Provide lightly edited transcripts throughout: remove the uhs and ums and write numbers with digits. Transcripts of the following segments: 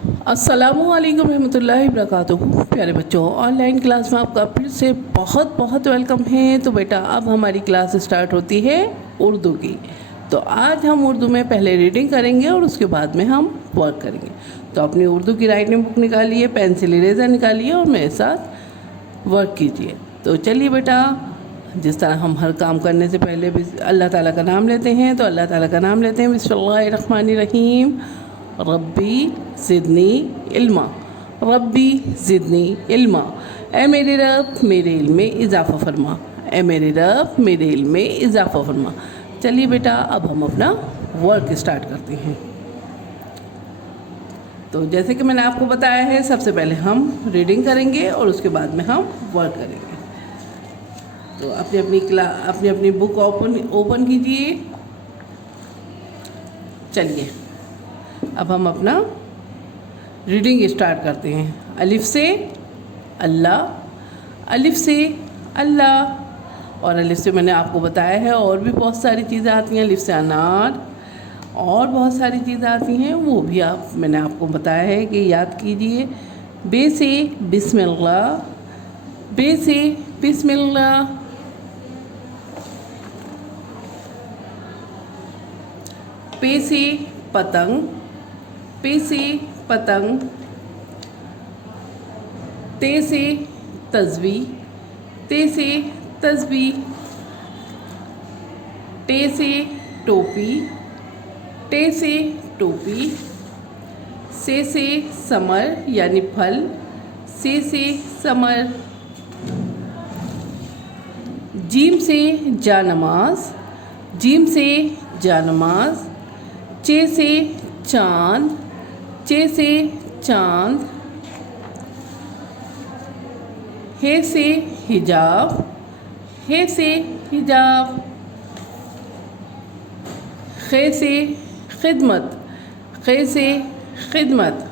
अस्सलामुअलैकुम रहमतुल्लाहि वबरकातुहू। प्यारे बच्चों, ऑनलाइन क्लास में आपका फिर से बहुत बहुत वेलकम है। तो बेटा अब हमारी क्लास स्टार्ट होती है उर्दू की। तो आज हम उर्दू में पहले रीडिंग करेंगे और उसके बाद में हम वर्क करेंगे। तो अपनी उर्दू की राइटिंग बुक निकालिए, पेंसिल इरेज़र निकालिए और मेरे साथ वर्क कीजिए। तो चलिए बेटा, जिस तरह हम हर काम करने से पहले भी अल्लाह ताला का नाम लेते हैं, तो अल्लाह ताला का नाम लेते हैं। बिस्मिल्लाहिर्रहमानिर्रहीम। रब्बी ज़िदनी इल्मा, रब्बी ज़िदनी इल्मा। ए मेरे रब, मेरे इल्म में इजाफ़ा फरमा। ए मेरे रब, मेरे इल्म में इजाफ़ा फरमा। चलिए बेटा, अब हम अपना वर्क स्टार्ट करते हैं। तो जैसे कि मैंने आपको बताया है, सबसे पहले हम रीडिंग करेंगे और उसके बाद में हम वर्क करेंगे। तो अपनी अपनी बुक ओपन कीजिए। चलिए अब हम अपना रीडिंग स्टार्ट करते हैं। अलिफ से अल्लाह, अलिफ से अल्लाह। और अलिफ से मैंने आपको बताया है और भी बहुत सारी चीज़ें आती हैं। अलिफ से अनार और बहुत सारी चीज़ें आती हैं, वो भी मैंने आपको बताया है कि याद कीजिए। बे से बिस्मिल्लाह, बे से बिस्मिल्लाह। पे से पतंग, पे से पतंग। ते से तस्वी, ते से तस्वी। टे से टोपी, टे से टोपी। से समर यानी फल, से समर। जीम से जानमाज, जीम से जानमाज। चे से चाँद, चे से चाँद। हे से हिजाब, हे से हिजाब। खे से खिदमत, खे से खिदमत।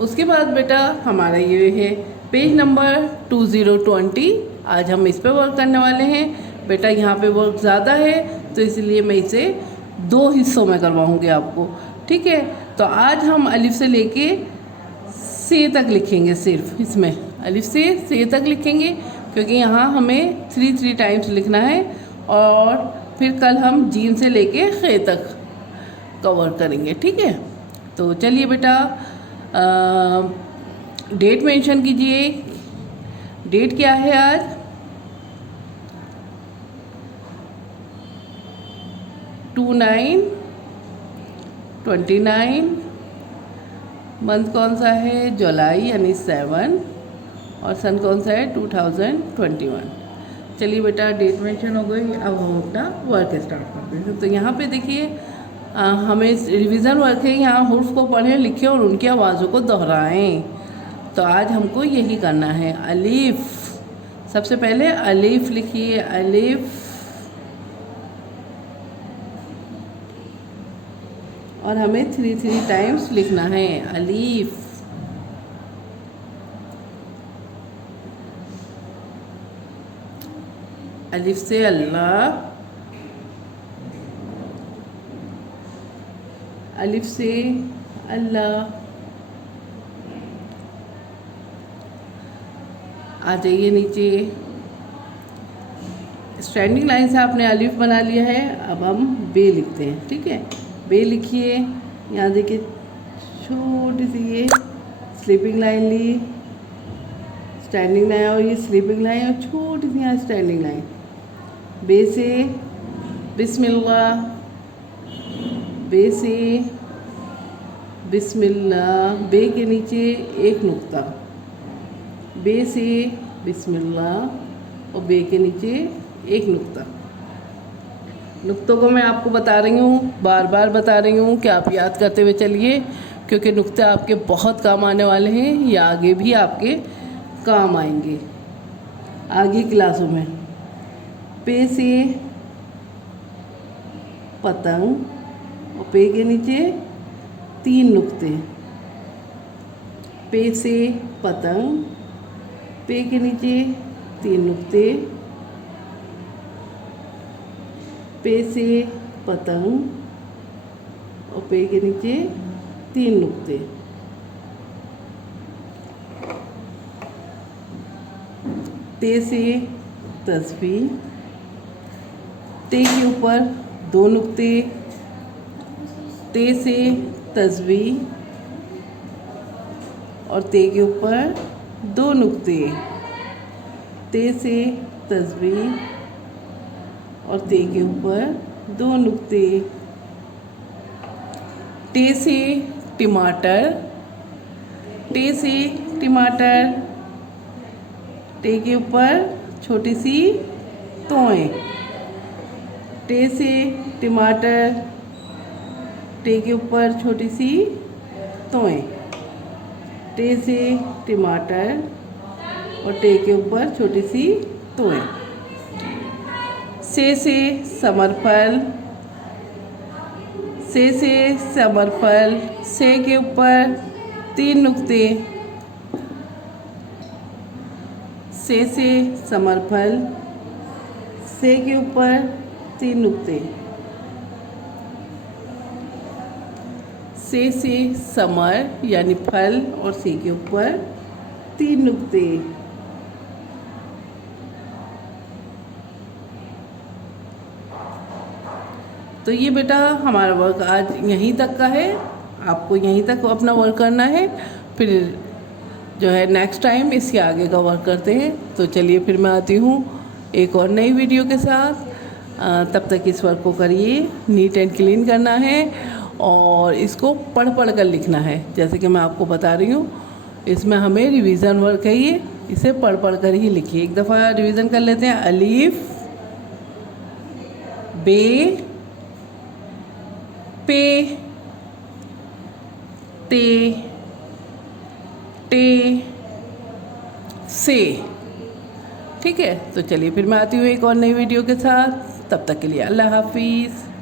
उसके बाद बेटा हमारा ये है पेज नंबर 2020। आज हम इस पे वर्क करने वाले हैं। बेटा यहाँ पे वर्क ज़्यादा है तो इसलिए मैं इसे 2 हिस्सों में करवाऊँगी आपको, ठीक है। तो आज हम अलिफ से लेके से तक लिखेंगे। सिर्फ इसमें अलिफ से तक लिखेंगे, क्योंकि यहाँ हमें 3 टाइम्स लिखना है। और फिर कल हम जीम से लेके खे तक कवर करेंगे, ठीक है। तो चलिए बेटा, डेट मेंशन कीजिए। डेट क्या है आज? टू 9/29। मंथ कौन सा है? जुलाई यानी 7। और सन कौन सा है? 2021। चलिए बेटा, डेट मेंशन हो गई। अब हम अपना वर्क स्टार्ट करते हैं। तो यहाँ पे देखिए, हमें रिवीज़न वर्क है। यहाँ हुर्फ को पढ़ें, लिखें और उनकी आवाज़ों को दोहराएं। तो आज हमको यही करना है। अलिफ, सबसे पहले अलिफ लिखिए, अलिफ। और हमें 3 टाइम्स लिखना है, अलिफ। अलिफ से अल्लाह, अलिफ से अल्लाह। आ जाइए नीचे। स्टैंडिंग लाइन से आपने अलिफ बना लिया है। अब हम बे लिखते हैं, ठीक है। बे लिखिए। यहाँ देखिए, छोटी सी ये स्लीपिंग लाइन ली, स्टैंडिंग लाइन, और ये स्लीपिंग लाइन और छोटी सी यहाँ स्टैंडिंग लाइन। बे से बिस्मिल्लाह, बे से बिस्मिल्लाह। बे के नीचे एक नुक्ता, बे से बिस्मिल्लाह और बे के नीचे एक नुक्ता। नुक्तों को मैं आपको बता रही हूँ, बार बार बता रही हूँ कि आप याद करते हुए चलिए, क्योंकि नुक्ते आपके बहुत काम आने वाले हैं। या आगे भी आपके काम आएंगे आगे क्लासों में। पे से पतंग और पे के नीचे 3 नुक्ते। पे से पतंग, पे के नीचे 3 नुक्ते। पे से पतंग, और पे के नीचे 3 नुक्ते। ते से तस्वीर, ते के ऊपर 2 नुक्ते, ते से तस्वीर और ते के ऊपर 2 नुक्ते, ते से तस्वीर और ते के ऊपर 2 नुक्ते। टे से टमाटर, टे से टमाटर, टे के ऊपर छोटी सी तोएं, टे से टमाटर, टे के ऊपर छोटी सी तोएं, टे से टमाटर और टे के ऊपर छोटी सी तोएं। से समरफल, से समरफल, से के ऊपर 3 नुक्ते, से समरफल, से के ऊपर 3 नुक्ते। से समर यानी फल और से के ऊपर 3 नुक्ते। तो ये बेटा हमारा वर्क आज यहीं तक का है। आपको यहीं तक अपना वर्क करना है, फिर जो है नेक्स्ट टाइम इसके आगे का वर्क करते हैं। तो चलिए फिर मैं आती हूँ एक और नई वीडियो के साथ। तब तक इस वर्क को करिए, नीट एंड क्लीन करना है और इसको पढ़ कर लिखना है। जैसे कि मैं आपको बता रही हूँ, इसमें हमें रिवीजन वर्क है ये, इसे पढ़ कर ही लिखिए। एक दफ़ा रिवीजन कर लेते हैं। अलीफ, बे, पे, ते, टे, से। ठीक है, तो चलिए फिर मैं आती हूँ एक और नई वीडियो के साथ। तब तक के लिए अल्लाह हाफिज़।